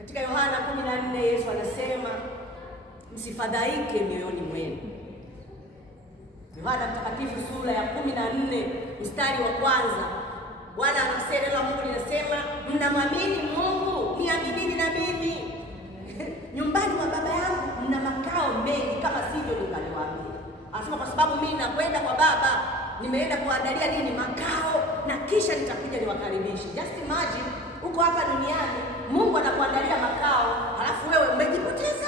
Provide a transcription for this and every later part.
Katika Yohana 14 Yesu anasema msifadhaike mioyoni mwenu. Yohana Mtakatifu sura ya 14 mstari wa kwanza, Bwana anasema, neno la Mungu linasema, mnamwamini Mungu, niaminini na mimi. Nyumbani mwa Baba yangu mna makao mengi, kama sivyo ningaliwaambia. Anasema kwa sababu mimi nakwenda kwa Baba, nimeenda kuandalia nini? Makao, na kisha nitakuja niwakaribishe. Just imagine uko hapa duniani, Mungu anakuandalia makao, halafu wewe umejipoteza.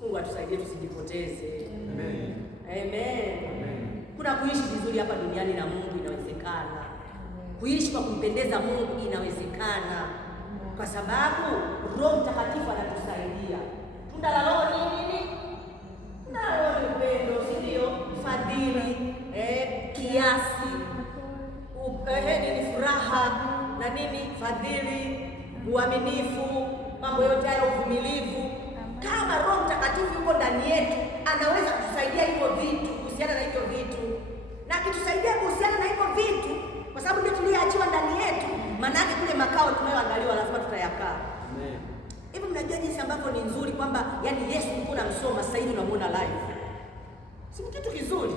Mungu atusaidie tusijipoteze. Amen. Amen. Amen. Kuna kuishi vizuri hapa duniani na Mungu inawezekana. Kuishi kwa kumpendeza Mungu inawezekana. Kwa sababu Roho Mtakatifu anatusaidia. Tunda la Roho ni nini? Na Roho ni upendo, si ndio? Fadhili, kiasi, ni furaha na nini? Fadhili, uaminifu, mambo yote hayo, uvumilivu. Kama Roho Mtakatifu yuko ndani yetu, anaweza kutusaidia hivyo vitu, kuhusiana na hivyo vitu. Na akitusaidia kuhusiana na hivyo vitu, kwa sababu ndio tuliachiwa ndani yetu, maana yake kule makao tunayoangaliwa lazima tutayakaa. Amen. Hivi mnajua jinsi ambavyo ni nzuri kwamba yani Yesu mkuu namsoma sasa hivi unamuona live. Si kitu kizuri.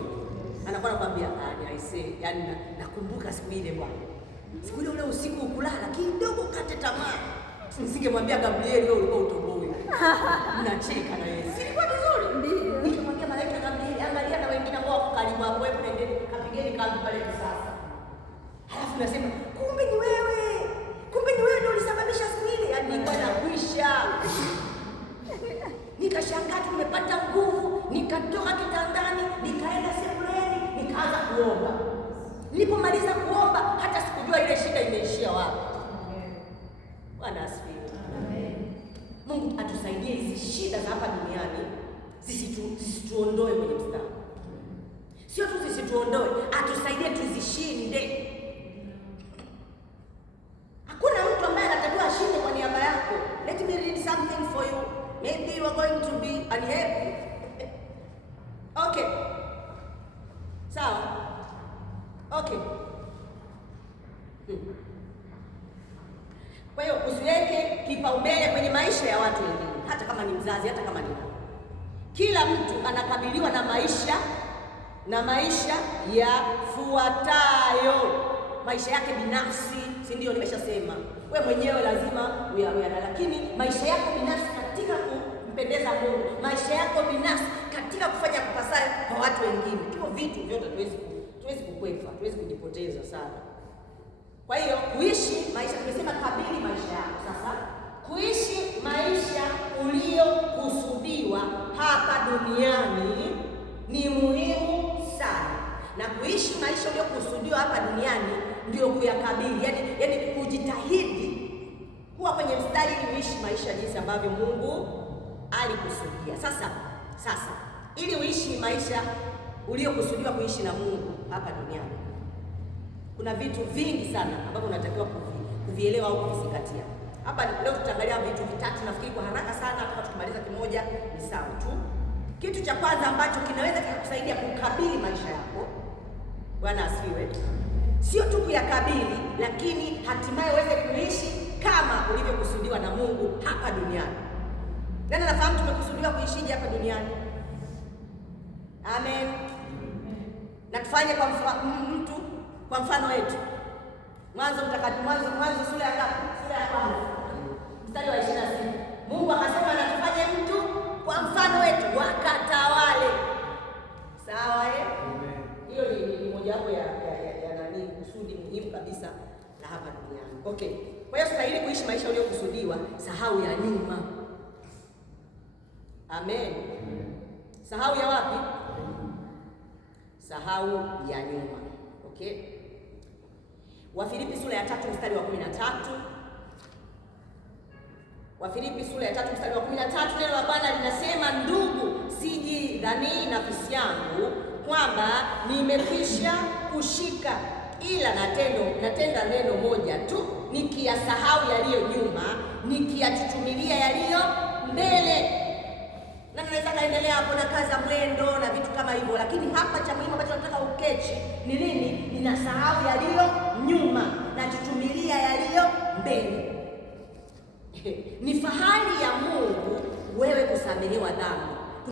Anakuwa anakuambia, I say, yani nakumbuka siku ile bwana. Siku ile ule usiku ukulala kidogo kate tamaa. Nisingemwambia Gabriel wewe ulikuwa utoboi. Mnacheka na yeye. Si ilikuwa vizuri? Ndio. Nikamwambia malaika Gabriel, angalia na wengine ambao wako karibu hapo, hebu nendeni kapigeni kambi pale sasa. Halafu nasema, kumbe ni wewe. Kumbe ni wewe ndio ulisababisha siku ile. Yaani nilikuwa nakwisha. Nikashangaa nimepata nguvu, nikatoka kitandani, nikaenda sebuleni, nikaanza kuomba. Nilipomaliza kuomba, hata sikujua ile shida imeishia wapi. Bwana asifiwe. Amen. Mungu atusaidie hizi shida za hapa duniani zisituondoe kwenye mstari. Sio tu zisituondoe, atusaidie tuzishinde. Hakuna mtu ambaye anatakiwa ashinde kwa niaba yako. Let me read something for you. Maybe you are going to be unhappy. Okay. Sawa. Okay. Kwa hiyo usiweke kipaumbele kwenye maisha ya watu wengine, hata kama ni mzazi, hata kama ni nani. Kila mtu anakabiliwa na maisha yafuatayo. Maisha yake binafsi, si ndio? Nimeshasema wewe mwenyewe lazima uyawe, lakini maisha yako binafsi katika kumpendeza Mungu, maisha yako binafsi katika kufanya kupasayo kwa watu wengine. Hivyo vitu vyote tuwezi kukwepa, tuwezi kujipoteza sana. Kwa hiyo kuishi maisha, tumesema kabili maisha yako. Sasa kuishi maisha uliokusudiwa hapa duniani ni muhimu sana. Na kuishi maisha uliokusudiwa hapa duniani ndio kuyakabili. Yaani kujitahidi kuwa kwenye mstari ili uishi maisha jinsi ambavyo Mungu alikusudia. Sasa ili uishi maisha uliokusudiwa kuishi na Mungu hapa duniani, kuna vitu vingi sana ambavyo unatakiwa kuvielewa au kuvizingatia. Hapa leo tutaangalia vitu vitatu, nafikiri kwa haraka sana, hata tukimaliza kimoja ni sawa tu. Kitu cha kwanza ambacho kinaweza kukusaidia kukabili maisha yako, Bwana asifiwe, sio tu kuyakabili, lakini hatimaye uweze kuishi kama ulivyokusudiwa na Mungu hapa duniani. Nani anafahamu tumekusudiwa kuishije hapa duniani? Amen. Na tufanye kwa mfano wetu. Mwanzo sura ya ngapi? Sura ya 1 mstari wa 26. Mungu akasema na tufanye mtu kwa mfano wetu wakatawale. Sawa Amen. Hiyo ni moja wapo ya kusudi muhimu kabisa la hapa duniani. Okay. Kwa hiyo sasa ili kuishi maisha uliyokusudiwa, sahau ya nyuma. Amen. Sahau ya wapi? Sahau ya nyuma. Okay. Wafilipi sura ya 3 mstari wa 13. Wafilipi sura ya 3 mstari wa 13, neno la Bwana linasema, ndugu, sijidhani nafsi yangu kwamba nimekwisha kushika, ila natenda neno moja tu, nikiyasahau yaliyo nyuma, nikiyachuchumilia yaliyo mbele. Na naweza kaendelea hapo na kaza mwendo na vitu kama hivyo, lakini hapa cha muhimu ambacho nataka ukechi ni nini? Ninasahau yaliyo nyuma na chuchumilia yaliyo mbele. Ni fahari ya Mungu wewe kusamehewa dhambi.